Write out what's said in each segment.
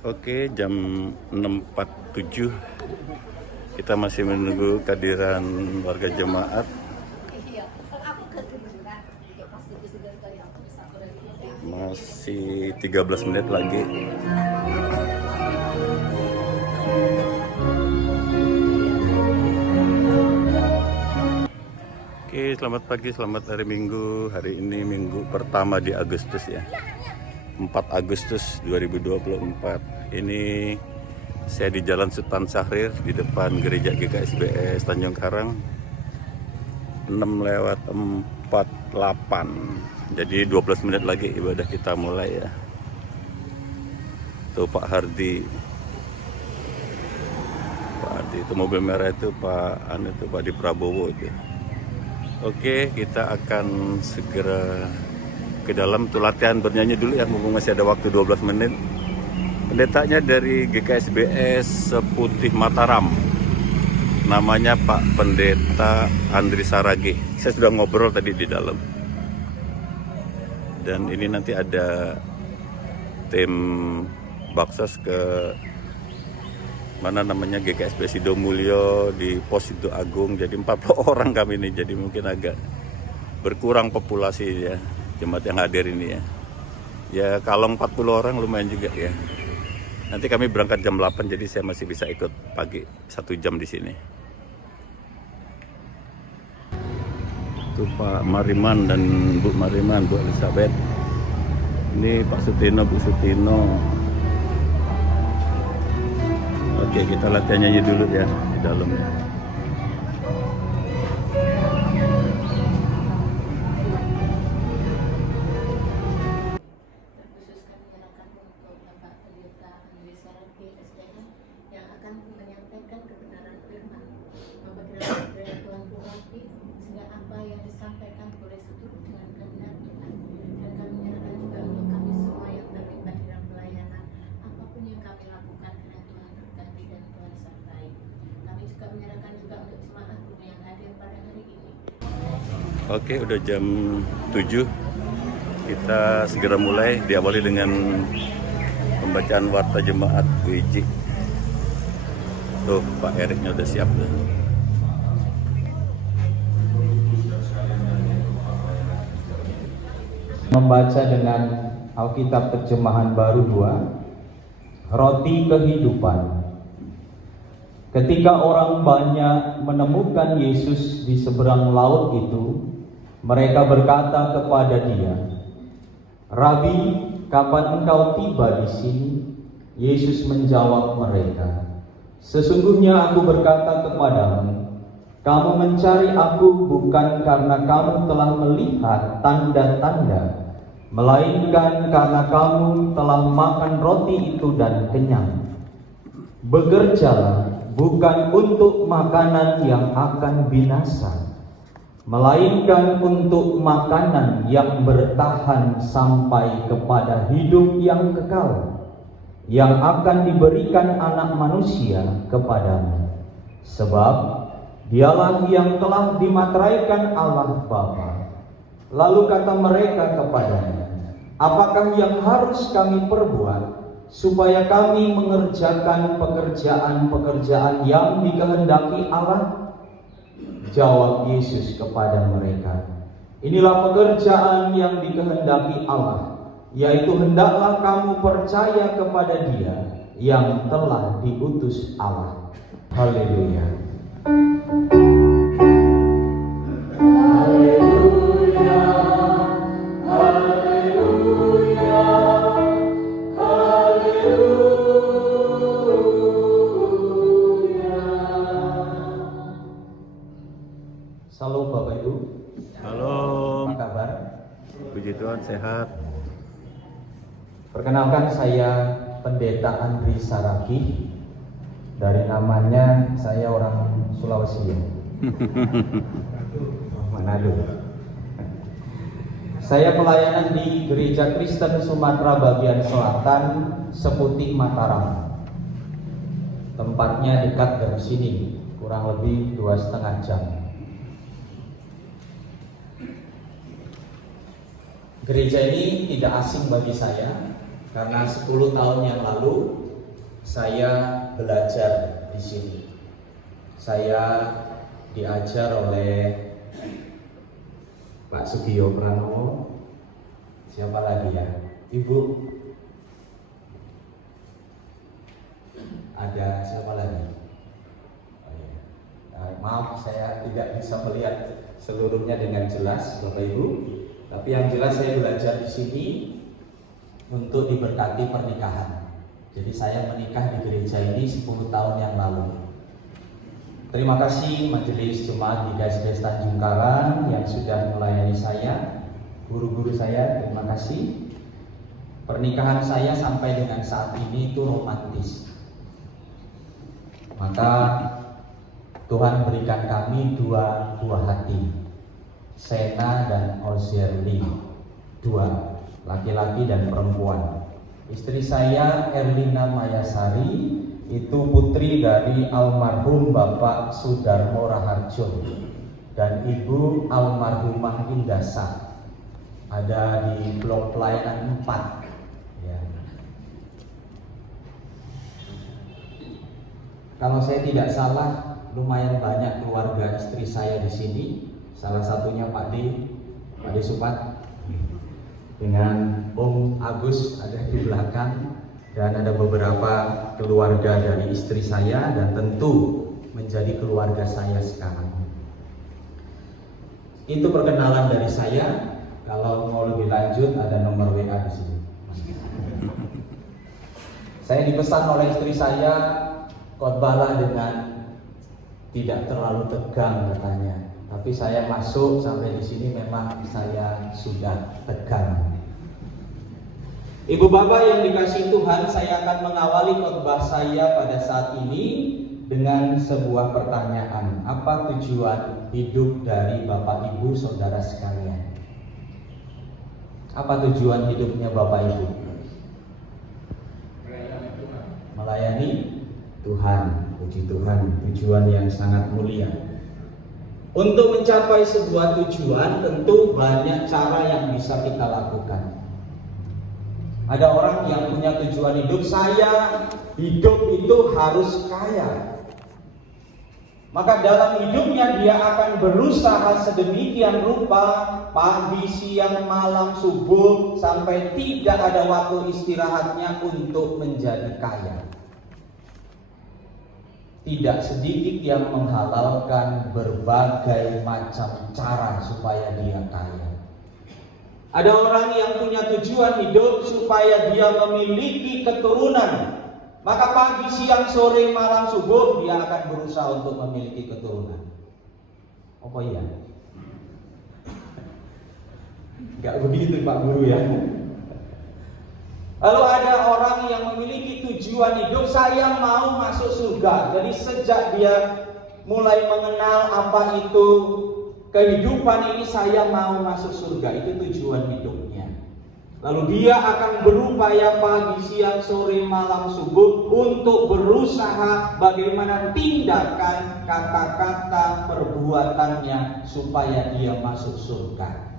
Oke, jam 6.47 kita masih menunggu kehadiran warga jemaat. Masih 13 menit lagi. Oke, selamat pagi, selamat hari Minggu. Hari ini Minggu pertama di Agustus ya. 4 Agustus 2024. Ini saya di Jalan Sultan Syahrir di depan gereja GKSBS Tanjung Karang. 6:48. Jadi 12 menit lagi ibadah kita mulai ya. Tuh Pak Hardi. Pak Hardi itu mobil merah itu Pak Di Prabowo itu. Oke, kita akan segera ke dalam tuh latihan bernyanyi dulu ya, mumpung masih ada waktu 12 menit. Pendetanya dari GKSBS Seputih Mataram. Namanya Pak Pendeta Andri Saragi. Saya sudah ngobrol tadi di dalam. Dan ini nanti ada tim Baksos ke mana namanya GKSBS Sidomulyo di Pos Sido Agung. Jadi 40 orang kami ini, jadi mungkin agak berkurang populasi ya jemaat yang hadir ini ya. Ya kalau 40 orang lumayan juga ya. Nanti kami berangkat jam 8, jadi saya masih bisa ikut pagi 1 jam di sini. Itu Pak Mariman dan Bu Mariman, Bu Elizabeth. Ini Pak Sutino, Bu Sutino. Oke, kita latihan nyanyi dulu ya di dalam ya. Oke, udah jam 7. Kita segera mulai, diawali dengan pembacaan warta jemaat WJ. Tuh, Pak Eriknya udah siap tuh. Membaca dengan Alkitab Terjemahan Baru 2, Roti Kehidupan. Ketika orang banyak menemukan Yesus di seberang laut itu, mereka berkata kepada dia, "Rabi, kapan engkau tiba di sini?" Yesus menjawab mereka, "Sesungguhnya aku berkata kepadamu, kamu mencari aku bukan karena kamu telah melihat tanda-tanda, melainkan karena kamu telah makan roti itu dan kenyang. Bekerjalah bukan untuk makanan yang akan binasa, melainkan untuk makanan yang bertahan sampai kepada hidup yang kekal, yang akan diberikan Anak Manusia kepadamu. Sebab dialah yang telah dimateraikan Allah Bapa." Lalu kata mereka kepadanya, "Apakah yang harus kami perbuat supaya kami mengerjakan pekerjaan-pekerjaan yang dikehendaki Allah?" Jawab Yesus kepada mereka, "Inilah pekerjaan yang dikehendaki Allah, yaitu hendaklah kamu percaya kepada Dia yang telah diutus Allah." Haleluya. Haleluya. Haleluya. Haleluya. Salam Bapak Ibu. Halo. Apa kabar? Puji Tuhan, sehat. Perkenalkan, saya Pendeta Andri Saragi. Dari namanya saya orang Sulawesi. Manado. Saya pelayanan di Gereja Kristen Sumatera bagian Selatan, Seputih Mataram. Tempatnya dekat dari sini, kurang lebih 2,5 jam. Gereja ini tidak asing bagi saya. karena 10 tahun yang lalu saya belajar di sini. Saya diajar oleh Pak Sugio Pranowo. Siapa lagi ya? Ibu? Ada siapa lagi? Oh, ya. Maaf, saya tidak bisa melihat seluruhnya dengan jelas, Bapak Ibu. Tapi yang jelas saya belajar di sini untuk diberkati pernikahan. Jadi saya menikah di gereja ini 10 tahun yang lalu. Terima kasih Majelis Jemaat di GKSP Tanjung Karang yang sudah melayani saya, guru-guru saya, terima kasih. Pernikahan saya sampai dengan saat ini itu romantis. Maka Tuhan berikan kami dua buah hati, Sena dan Ozerli, 2, laki-laki dan perempuan. Istri saya Erlina Mayasari itu putri dari almarhum Bapak Sudarmo Raharjo dan Ibu almarhumah Indasa, ada di blok pelayanan 4 ya. Kalau saya tidak salah, lumayan banyak keluarga istri saya di sini. Salah satunya Pak D Supat dengan Om Agus ada di belakang. Dan ada beberapa keluarga dari istri saya dan tentu menjadi keluarga saya sekarang. Itu perkenalan dari saya. Kalau mau lebih lanjut ada nomor WA di sini. Saya dipesan oleh istri saya, khotbahlah dengan tidak terlalu tegang katanya. Tapi saya masuk sampai di sini memang saya sudah tegang. Ibu bapak yang dikasihi Tuhan, saya akan mengawali khotbah saya pada saat ini dengan sebuah pertanyaan. Apa tujuan hidup dari Bapak Ibu saudara sekalian? Apa tujuan hidupnya Bapak Ibu? Melayani Tuhan. Puji Tuhan, tujuan yang sangat mulia. Untuk mencapai sebuah tujuan tentu banyak cara yang bisa kita lakukan. Ada orang yang punya tujuan hidup, saya hidup itu harus kaya. Maka dalam hidupnya dia akan berusaha sedemikian rupa, pagi, siang, malam, subuh, sampai tidak ada waktu istirahatnya untuk menjadi kaya. Tidak sedikit yang menghalalkan berbagai macam cara supaya dia kaya. Ada orang yang punya tujuan hidup supaya dia memiliki keturunan. Maka pagi, siang, sore, malam, subuh dia akan berusaha untuk memiliki keturunan. Oh iya? Gak begitu Pak Guru ya. Lalu ada orang yang memiliki tujuan hidup, saya mau masuk surga. Jadi sejak dia mulai mengenal apa itu kehidupan ini, saya mau masuk surga, itu tujuan hidupnya. Lalu dia akan berupaya pagi, siang, sore, malam, subuh untuk berusaha bagaimana tindakan, kata-kata, perbuatannya supaya dia masuk surga.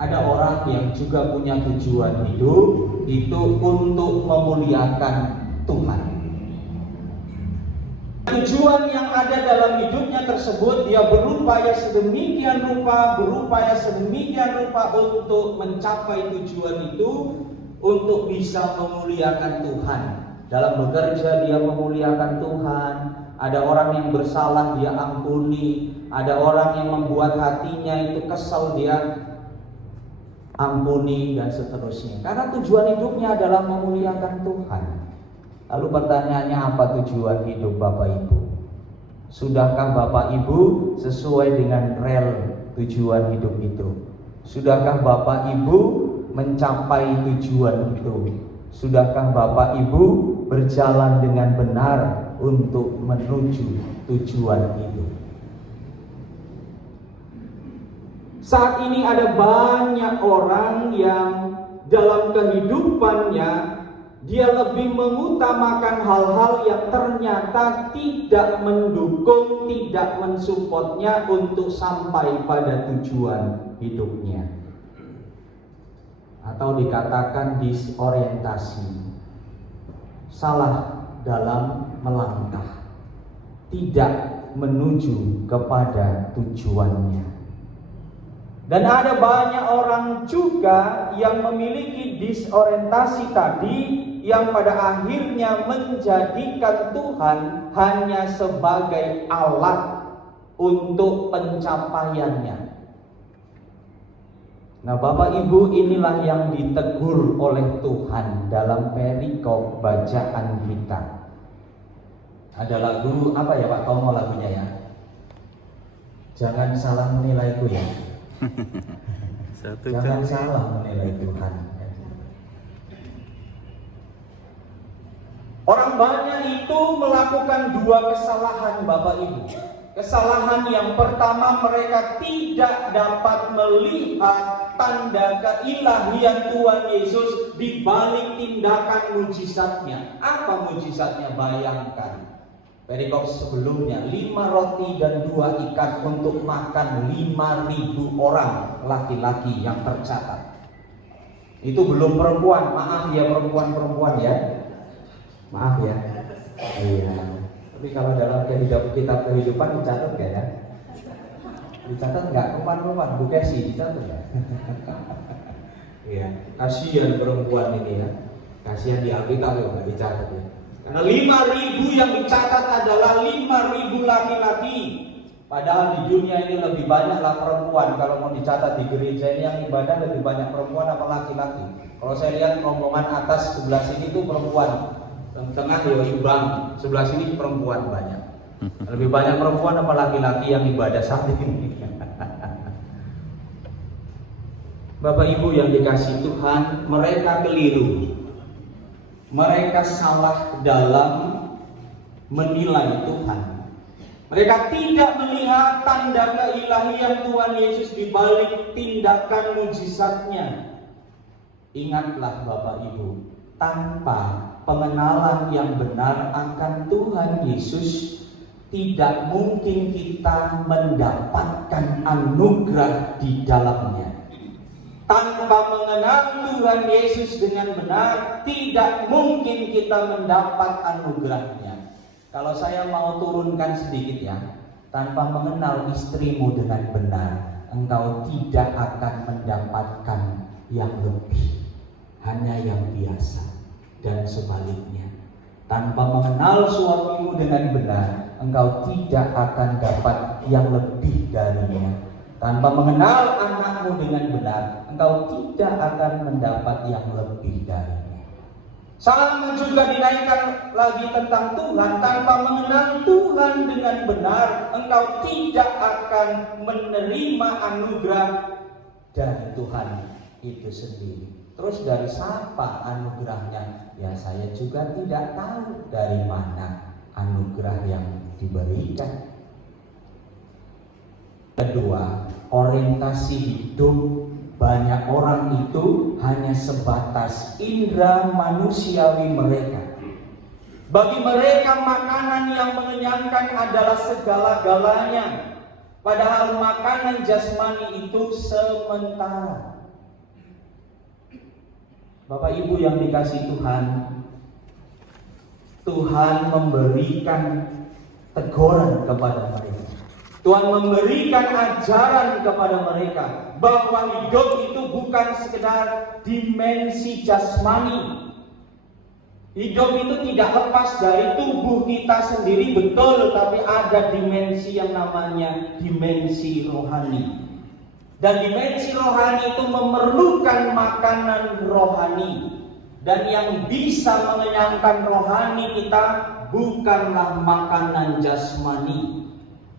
Ada orang yang juga punya tujuan hidup itu untuk memuliakan Tuhan. Tujuan yang ada dalam hidupnya tersebut, dia berupaya sedemikian rupa untuk mencapai tujuan itu, untuk bisa memuliakan Tuhan. Dalam bekerja dia memuliakan Tuhan. Ada orang yang bersalah dia ampuni. Ada orang yang membuat hatinya itu kesal dia ampuni, dan seterusnya. Karena tujuan hidupnya adalah memuliakan Tuhan. Lalu pertanyaannya, apa tujuan hidup Bapak Ibu? Sudahkah Bapak Ibu sesuai dengan rel tujuan hidup itu? Sudahkah Bapak Ibu mencapai tujuan itu? Sudahkah Bapak Ibu berjalan dengan benar untuk menuju tujuan itu? Saat ini ada banyak orang yang dalam kehidupannya dia lebih mengutamakan hal-hal yang ternyata tidak mendukung, tidak mensupportnya untuk sampai pada tujuan hidupnya. atau dikatakan disorientasi, salah dalam melangkah, tidak menuju kepada tujuannya. Dan ada banyak orang juga yang memiliki disorientasi tadi, yang pada akhirnya menjadikan Tuhan hanya sebagai alat untuk pencapaiannya. Nah, Bapak Ibu, inilah yang ditegur oleh Tuhan dalam perikop bacaan kita. Ada lagu apa ya Pak Tomo lagunya ya? Jangan salah menilaiku ya. Jangan salah menilai Tuhan. Orang banyak itu melakukan dua kesalahan Bapak Ibu. Kesalahan yang pertama, mereka tidak dapat melihat tanda keilahian Tuhan Yesus di balik tindakan mujizatnya. Apa mujizatnya? Bayangkan perikop sebelumnya, 5 roti dan 2 ikan untuk makan 5.000 orang laki-laki yang tercatat. Itu belum perempuan, maaf ya perempuan-perempuan ya. Maaf ya. Iya. Tapi kalau dalam kitab kehidupan dicatat gak ya? Dicatat nggak perempuan-perempuan? Bu Kesi dicatat ya? Iya. Kasihan perempuan ini ya. Kasihan di Alkitab ya, nggak dicatat ya. Karena 5.000 yang dicatat adalah 5.000 laki-laki. Padahal di dunia ini lebih banyaklah perempuan. Kalau mau dicatat di gereja ini yang ibadah lebih banyak perempuan apa laki-laki. Kalau saya lihat rombongan atas sebelah sini itu perempuan, tengah ya imbang, sebelah sini perempuan banyak. Lebih banyak perempuan apa laki-laki yang ibadah saat ini. Bapak Ibu yang dikasihi Tuhan, mereka keliru. Mereka salah dalam menilai Tuhan. Mereka tidak melihat tanda keilahian Tuhan Yesus di balik tindakan mujizatnya. Ingatlah Bapak Ibu, tanpa pengenalan yang benar akan Tuhan Yesus, tidak mungkin kita mendapatkan anugerah di dalamnya. Tanpa mengenal Tuhan Yesus dengan benar, tidak mungkin kita mendapat anugerahnya. Kalau saya mau turunkan sedikit ya, tanpa mengenal istrimu dengan benar, engkau tidak akan mendapatkan yang lebih, hanya yang biasa. Dan sebaliknya, tanpa mengenal suamimu dengan benar, engkau tidak akan dapat yang lebih darinya. Tanpa mengenal anakmu dengan benar, engkau tidak akan mendapat yang lebih darinya. Sama juga dinaikkan lagi tentang Tuhan. Tanpa mengenal Tuhan dengan benar, engkau tidak akan menerima anugerah dari Tuhan itu sendiri. Terus dari siapa anugerahnya? Ya saya juga tidak tahu dari mana anugerah yang diberikan. Kedua, orientasi hidup banyak orang itu hanya sebatas indera manusiawi mereka. Bagi mereka makanan yang mengenyangkan adalah segala-galanya. Padahal makanan jasmani itu sementara. Bapak Ibu yang dikasihi Tuhan, Tuhan memberikan teguran kepada mereka. Tuhan memberikan ajaran kepada mereka bahwa hidup itu bukan sekedar dimensi jasmani. Hidup itu tidak lepas dari tubuh kita sendiri, betul, tapi ada dimensi yang namanya dimensi rohani. Dan dimensi rohani itu memerlukan makanan rohani. Dan yang bisa mengenyangkan rohani kita bukanlah makanan jasmani,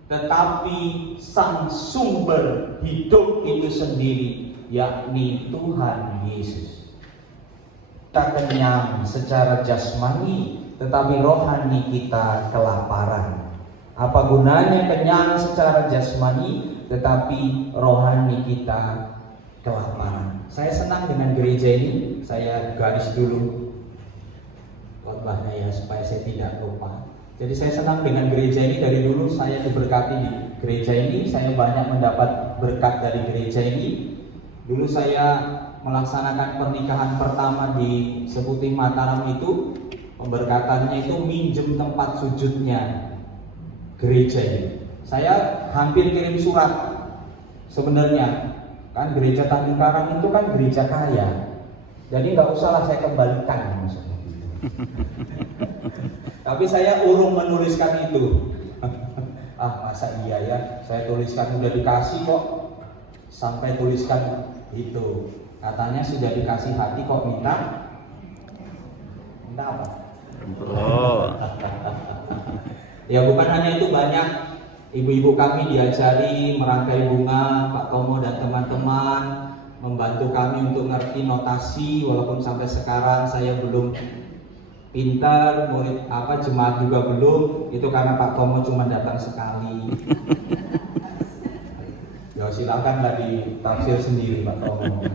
tetapi sang sumber hidup itu sendiri, yakni Tuhan Yesus. Kita kenyang secara jasmani, tetapi rohani kita kelaparan. Apa gunanya kenyang secara jasmani, tetapi rohani kita kelaparan? Saya senang dengan gereja ini. Saya garis dulu khotbahnya ya supaya saya tidak lupa. Jadi saya senang dengan gereja ini. Dari dulu saya diberkati di gereja ini. Saya banyak mendapat berkat dari gereja ini. Dulu saya melaksanakan pernikahan pertama di Seputi Mataram itu, pemberkatannya itu minjem tempat sujudnya gereja ini. Saya hampir kirim surat sebenarnya, kan gereja Tanjung Karang itu kan gereja kaya, jadi nggak usahlah saya kembalikan maksudnya. Tapi saya urung menuliskan itu. Masa iya ya, saya tuliskan udah dikasih kok, sampai tuliskan itu. Katanya sudah dikasih hati kok minta apa? Oh. Ya bukan hanya itu, banyak ibu-ibu kami diajari merangkai bunga, Pak Tomo dan teman-teman membantu kami untuk ngerti notasi, walaupun sampai sekarang saya belum pintar, murid jemaat juga belum, itu karena Pak Tomo cuma datang sekali. Ya silakanlah ditafsir sendiri Pak Tomo.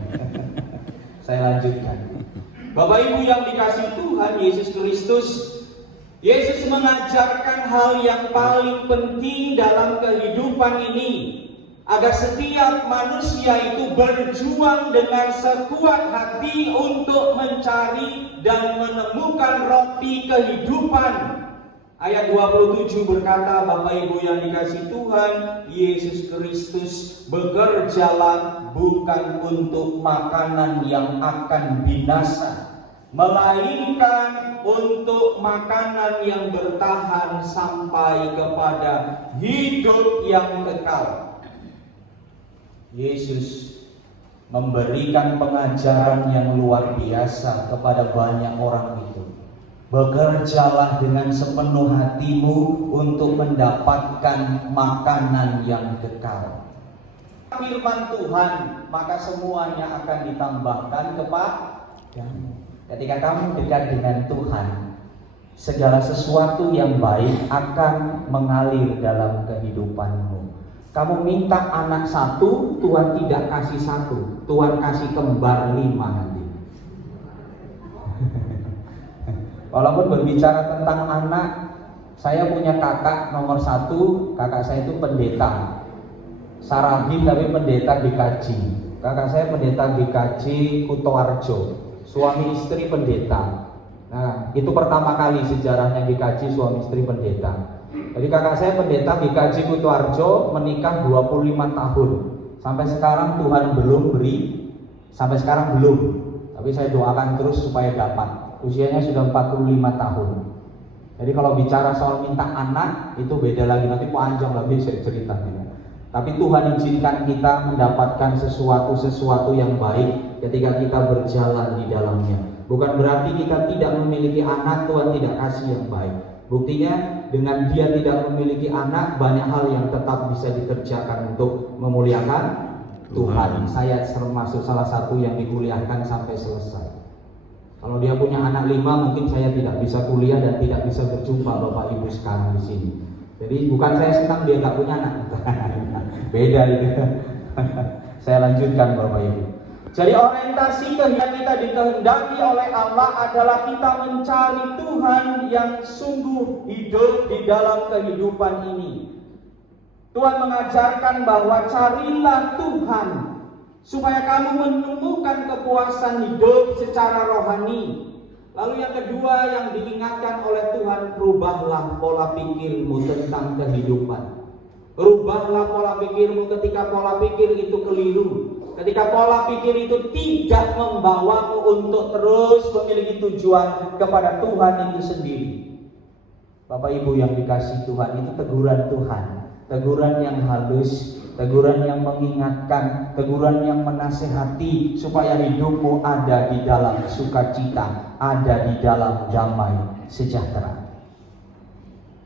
Saya lanjutkan. Bapak Ibu yang dikasihi Tuhan Yesus Kristus, Yesus mengajarkan hal yang paling penting dalam kehidupan ini, agar setiap manusia itu berjuang dengan sekuat hati untuk mencari dan menemukan roti kehidupan. Ayat 27 berkata, Bapak Ibu yang dikasihi Tuhan, Yesus Kristus bekerjalah bukan untuk makanan yang akan binasa, melainkan untuk makanan yang bertahan sampai kepada hidup yang kekal. Yesus memberikan pengajaran yang luar biasa kepada banyak orang itu. Bekerjalah dengan sepenuh hatimu untuk mendapatkan makanan yang kekal. Firman Tuhan, maka semuanya akan ditambahkan kepadamu. Ketika kamu dekat dengan Tuhan, segala sesuatu yang baik akan mengalir dalam kehidupanmu. Kamu minta anak satu, Tuhan tidak kasih satu, Tuhan kasih kembar 5 nanti. Walaupun berbicara tentang anak, saya punya kakak nomor 1, kakak saya itu pendeta Saragim, tapi pendeta GKJ. Kakak saya pendeta GKJ Kutoarjo, suami istri pendeta. Nah, itu pertama kali sejarahnya GKJ suami istri pendeta. Jadi kakak saya pendeta GKJ Kutoarjo menikah 25 tahun. Sampai sekarang Tuhan belum beri, sampai sekarang belum. Tapi saya doakan terus supaya dapat. Usianya sudah 45 tahun. Jadi kalau bicara soal minta anak itu beda lagi, nanti panjang lagi saya ceritanya. Tapi Tuhan izinkan kita mendapatkan sesuatu yang baik ketika kita berjalan di dalamnya. Bukan berarti kita tidak memiliki anak, Tuhan tidak kasih yang baik. Buktinya dengan dia tidak memiliki anak, banyak hal yang tetap bisa dikerjakan untuk memuliakan Tuhan. Saya termasuk salah satu yang dikuliahkan sampai selesai. Kalau dia punya anak 5, mungkin saya tidak bisa kuliah dan tidak bisa berjumpa Bapak Ibu sekarang di sini. Jadi bukan saya senang dia nggak punya anak, beda itu. Saya lanjutkan Bapak Ibu. Jadi orientasi kehidupan kita dikehendaki oleh Allah adalah kita mencari Tuhan yang sungguh hidup di dalam kehidupan ini. Tuhan mengajarkan bahwa carilah Tuhan supaya kamu menemukan kepuasan hidup secara rohani. Lalu yang kedua yang diingatkan oleh Tuhan, rubahlah pola pikirmu tentang kehidupan. Rubahlah pola pikirmu ketika pola pikir itu keliru. Ketika pola pikir itu tidak membawamu untuk terus memiliki tujuan kepada Tuhan itu sendiri. Bapak Ibu yang dikasihi Tuhan, itu teguran Tuhan. Teguran yang halus, teguran yang mengingatkan, teguran yang menasehati supaya hidupmu ada di dalam sukacita, ada di dalam damai sejahtera.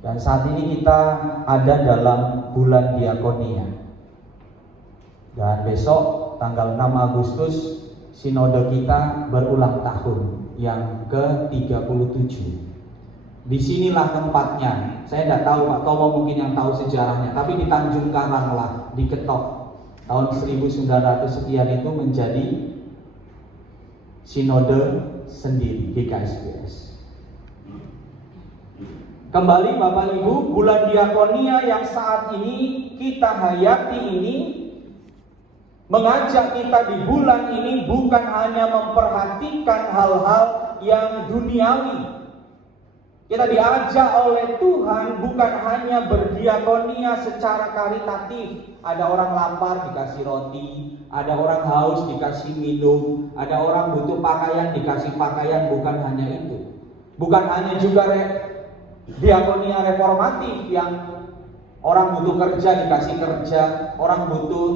Dan saat ini kita ada dalam bulan diakonia. Dan besok tanggal 6 Agustus sinode kita berulang tahun yang ke-37. Disinilah tempatnya. Saya tidak tahu Pak Tomo mungkin yang tahu sejarahnya, tapi di Tanjung Karang lah, di Ketok tahun 1900 sekian itu menjadi sinode sendiri GKSBS. Kembali Bapak Ibu, bulan diakonia yang saat ini kita hayati ini mengajak kita di bulan ini bukan hanya memperhatikan hal-hal yang duniawi. Kita diajak oleh Tuhan bukan hanya berdiakonia secara karitatif. Ada orang lapar dikasih roti, ada orang haus dikasih minum, ada orang butuh pakaian dikasih pakaian, bukan hanya itu. Bukan hanya juga diakonia reformatif yang orang butuh kerja dikasih kerja, orang butuh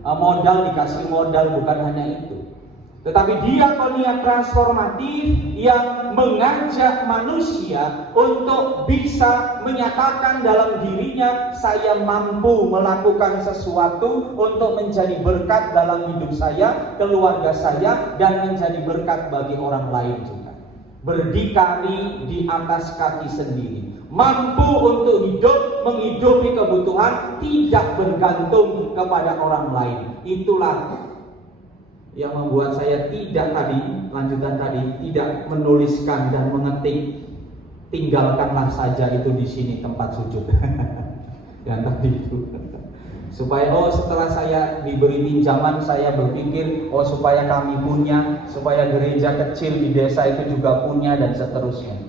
modal dikasih modal, bukan hanya itu. Tetapi diakonia transformatif yang mengajak manusia untuk bisa menyatakan dalam dirinya, saya mampu melakukan sesuatu untuk menjadi berkat dalam hidup saya, keluarga saya, dan menjadi berkat bagi orang lain juga. Berdikari di atas kaki sendiri, mampu untuk hidup, menghidupi kebutuhan, tidak bergantung kepada orang lain. Itulah yang membuat saya lanjutan tadi tidak menuliskan dan mengetik, tinggalkanlah saja itu di sini tempat sujud. Yang tadi itu. Supaya setelah saya diberi pinjaman, saya berpikir supaya kami punya, supaya gereja kecil di desa itu juga punya, dan seterusnya.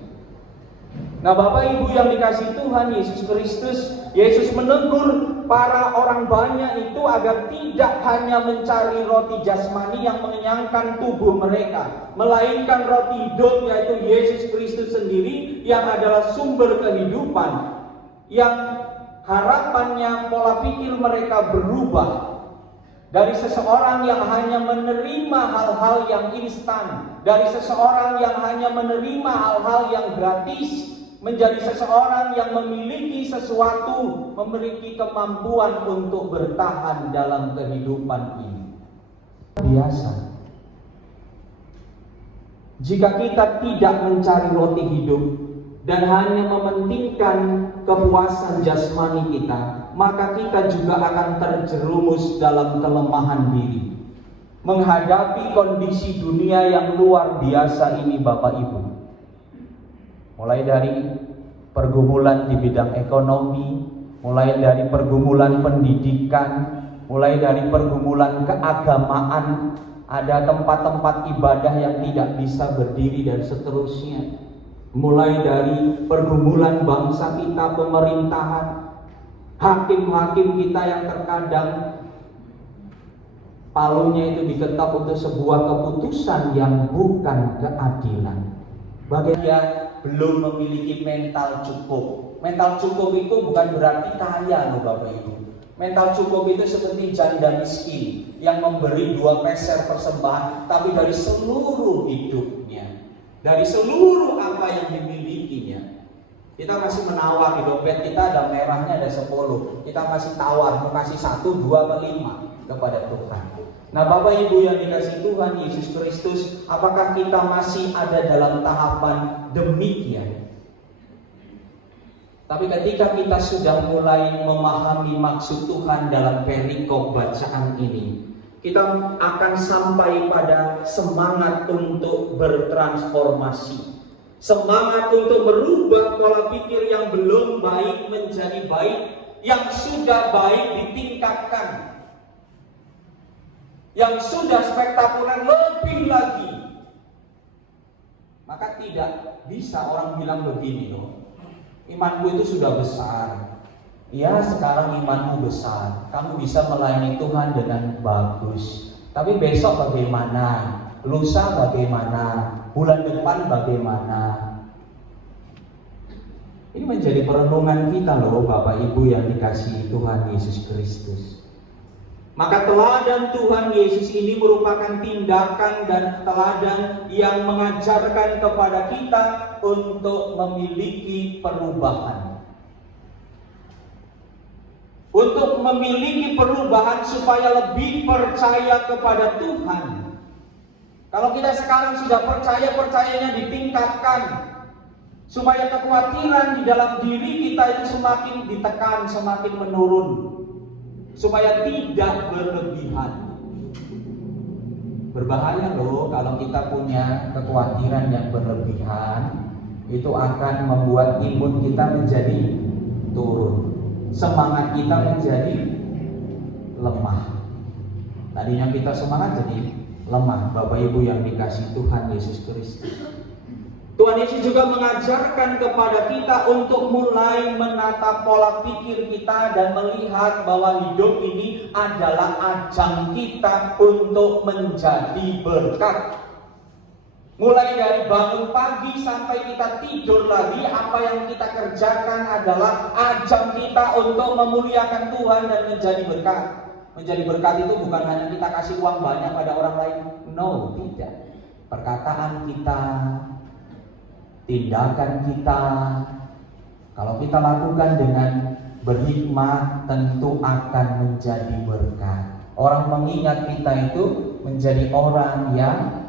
Nah, Bapak Ibu yang dikasihi Tuhan Yesus Kristus, Yesus menegur para orang banyak itu agar tidak hanya mencari roti jasmani yang mengenyangkan tubuh mereka, melainkan roti hidup, yaitu Yesus Kristus sendiri yang adalah sumber kehidupan, yang harapannya pola pikir mereka berubah dari seseorang yang hanya menerima hal-hal yang instan, dari seseorang yang hanya menerima hal-hal yang gratis, menjadi seseorang yang memiliki sesuatu, memiliki kemampuan untuk bertahan dalam kehidupan ini. Biasa. Jika kita tidak mencari roti hidup dan hanya mementingkan kepuasan jasmani kita, maka kita juga akan terjerumus dalam kelemahan diri, menghadapi kondisi dunia yang luar biasa ini, Bapak Ibu. Mulai dari pergumulan di bidang ekonomi, mulai dari pergumulan pendidikan, mulai dari pergumulan keagamaan, ada tempat-tempat ibadah yang tidak bisa berdiri, dan seterusnya. Mulai dari pergumulan bangsa kita, pemerintahan, hakim-hakim kita yang terkadang palunya itu diketok untuk sebuah keputusan yang bukan keadilan. Bagaimana belum memiliki mental cukup. Mental cukup itu bukan berarti kaya loh Bapak Ibu. Mental cukup itu seperti janda miskin yang memberi 2 peser persembahan, tapi dari seluruh hidupnya, dari seluruh apa yang dimilikinya, kita masih menawar. Di dompet kita ada merahnya, ada 10, kita masih tawar, mau kasih 1, 2, 5 kepada Tuhan. Nah, Bapak Ibu yang dikasihi Tuhan Yesus Kristus, apakah kita masih ada dalam tahapan demikian? Tapi ketika kita sudah mulai memahami maksud Tuhan dalam perikop bacaan ini, kita akan sampai pada semangat untuk bertransformasi, semangat untuk merubah pola pikir yang belum baik menjadi baik, yang sudah baik ditingkatkan, yang sudah spektakuler lebih lagi. Maka tidak bisa orang bilang begini loh, imanmu itu sudah besar. Ya, sekarang imanmu besar, kamu bisa melayani Tuhan dengan bagus. Tapi besok bagaimana? Lusa bagaimana? Bulan depan bagaimana? Ini menjadi perenungan kita loh Bapak Ibu yang dikasihi Tuhan Yesus Kristus. Maka teladan Tuhan Yesus ini merupakan tindakan dan teladan yang mengajarkan kepada kita untuk memiliki perubahan. Untuk memiliki perubahan supaya lebih percaya kepada Tuhan. Kalau kita sekarang sudah percaya, percayanya ditingkatkan. Supaya kekhawatiran di dalam diri kita itu semakin ditekan, semakin menurun. Supaya tidak berlebihan. Berbahaya loh kalau kita punya kekhawatiran yang berlebihan. Itu akan membuat imun kita menjadi turun, semangat kita menjadi lemah. Tadinya kita semangat jadi lemah. Bapak Ibu yang dikasih Tuhan Yesus Kristus, Tuhan Yesus juga mengajarkan kepada kita untuk mulai menata pola pikir kita dan melihat bahwa hidup ini adalah ajang kita untuk menjadi berkat. Mulai dari bangun pagi sampai kita tidur lagi, apa yang kita kerjakan adalah ajang kita untuk memuliakan Tuhan dan menjadi berkat. Menjadi berkat itu bukan hanya kita kasih uang banyak pada orang lain. No, tidak. Perkataan kita, tindakan kita, kalau kita lakukan dengan berhikmat, tentu akan menjadi berkat. Orang mengingat kita itu menjadi orang yang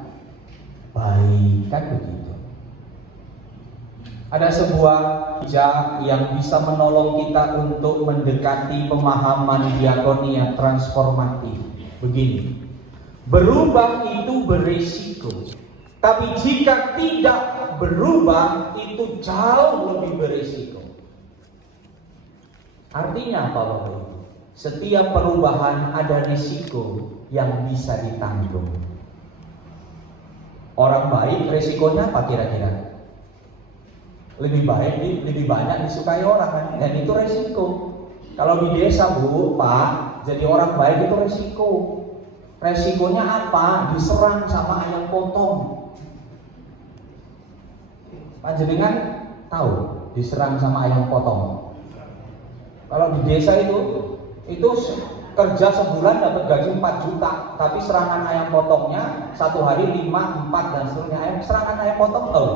baik, kan begitu. Ada sebuah bijak yang bisa menolong kita untuk mendekati pemahaman diakonia transformatif. Begini, berubah itu berisiko, tapi jika tidak berubah itu jauh lebih berisiko. Artinya apa Bapak Ibu? Setiap perubahan ada risiko yang bisa ditanggung. Orang baik resikonya apa kira-kira? Lebih baik, lebih banyak disukai orang kan? Dan itu resiko. Kalau di desa Bu, Pak, jadi orang baik itu resiko. Resikonya apa? Diserang sama ayam potong. Panjenengan tahu diserang sama ayam potong? Kalau di desa itu kerja sebulan dapat gaji 4 juta, tapi serangan ayam potongnya satu hari 5, 4 dan seterusnya. Serangan ayam potong tahu?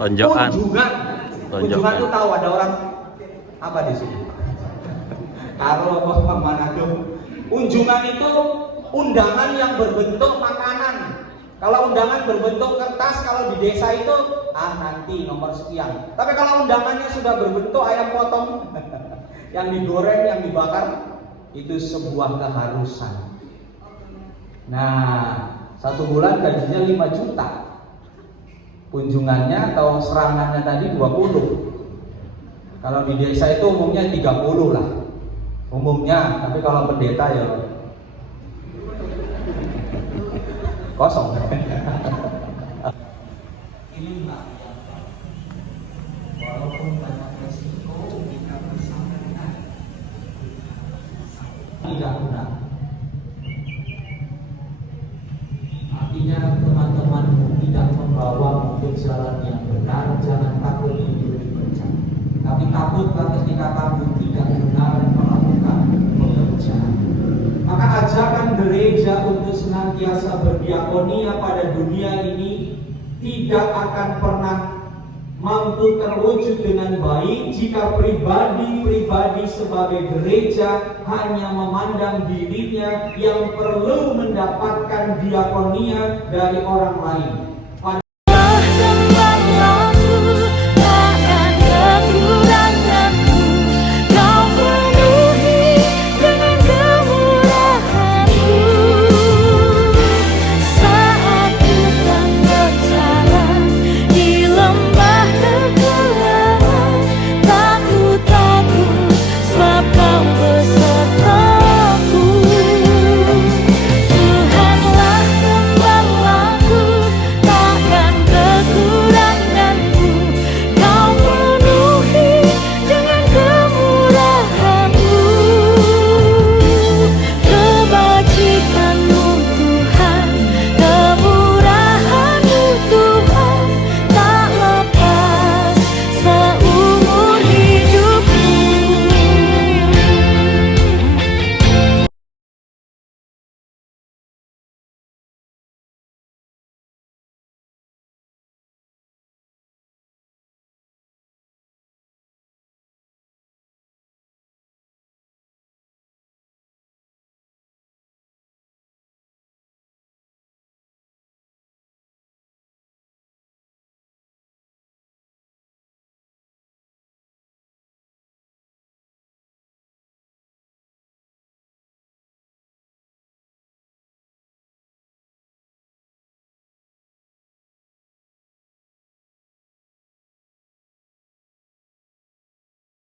Tonjokan. Unjungan itu tahu ada orang apa di sini? Kalau Manado, unjungan itu undangan yang berbentuk makanan. Kalau undangan berbentuk kertas, kalau di desa itu nanti nomor sekian. Tapi kalau undangannya sudah berbentuk ayam potong yang digoreng, yang dibakar, itu sebuah keharusan. Nah, 1 bulan gajinya 5 juta. Kunjungannya atau serangannya tadi 20. Kalau di desa itu umumnya 30 lah. Umumnya, tapi kalau pendeta ya kosong. Inilah walaupun banyak resiko kita bersama dengan tidak benar. Artinya teman-teman tidak membawa mungkin jalan yang benar, jangan takut hidup dipercaya. Tapi takutlah ketika kamu tidak benar melakukan pekerjaan. Maka ajakan gereja untuk senantiasa berdiakonia pada dunia ini tidak akan pernah mampu terwujud dengan baik jika pribadi-pribadi sebagai gereja hanya memandang dirinya yang perlu mendapatkan diakonia dari orang lain.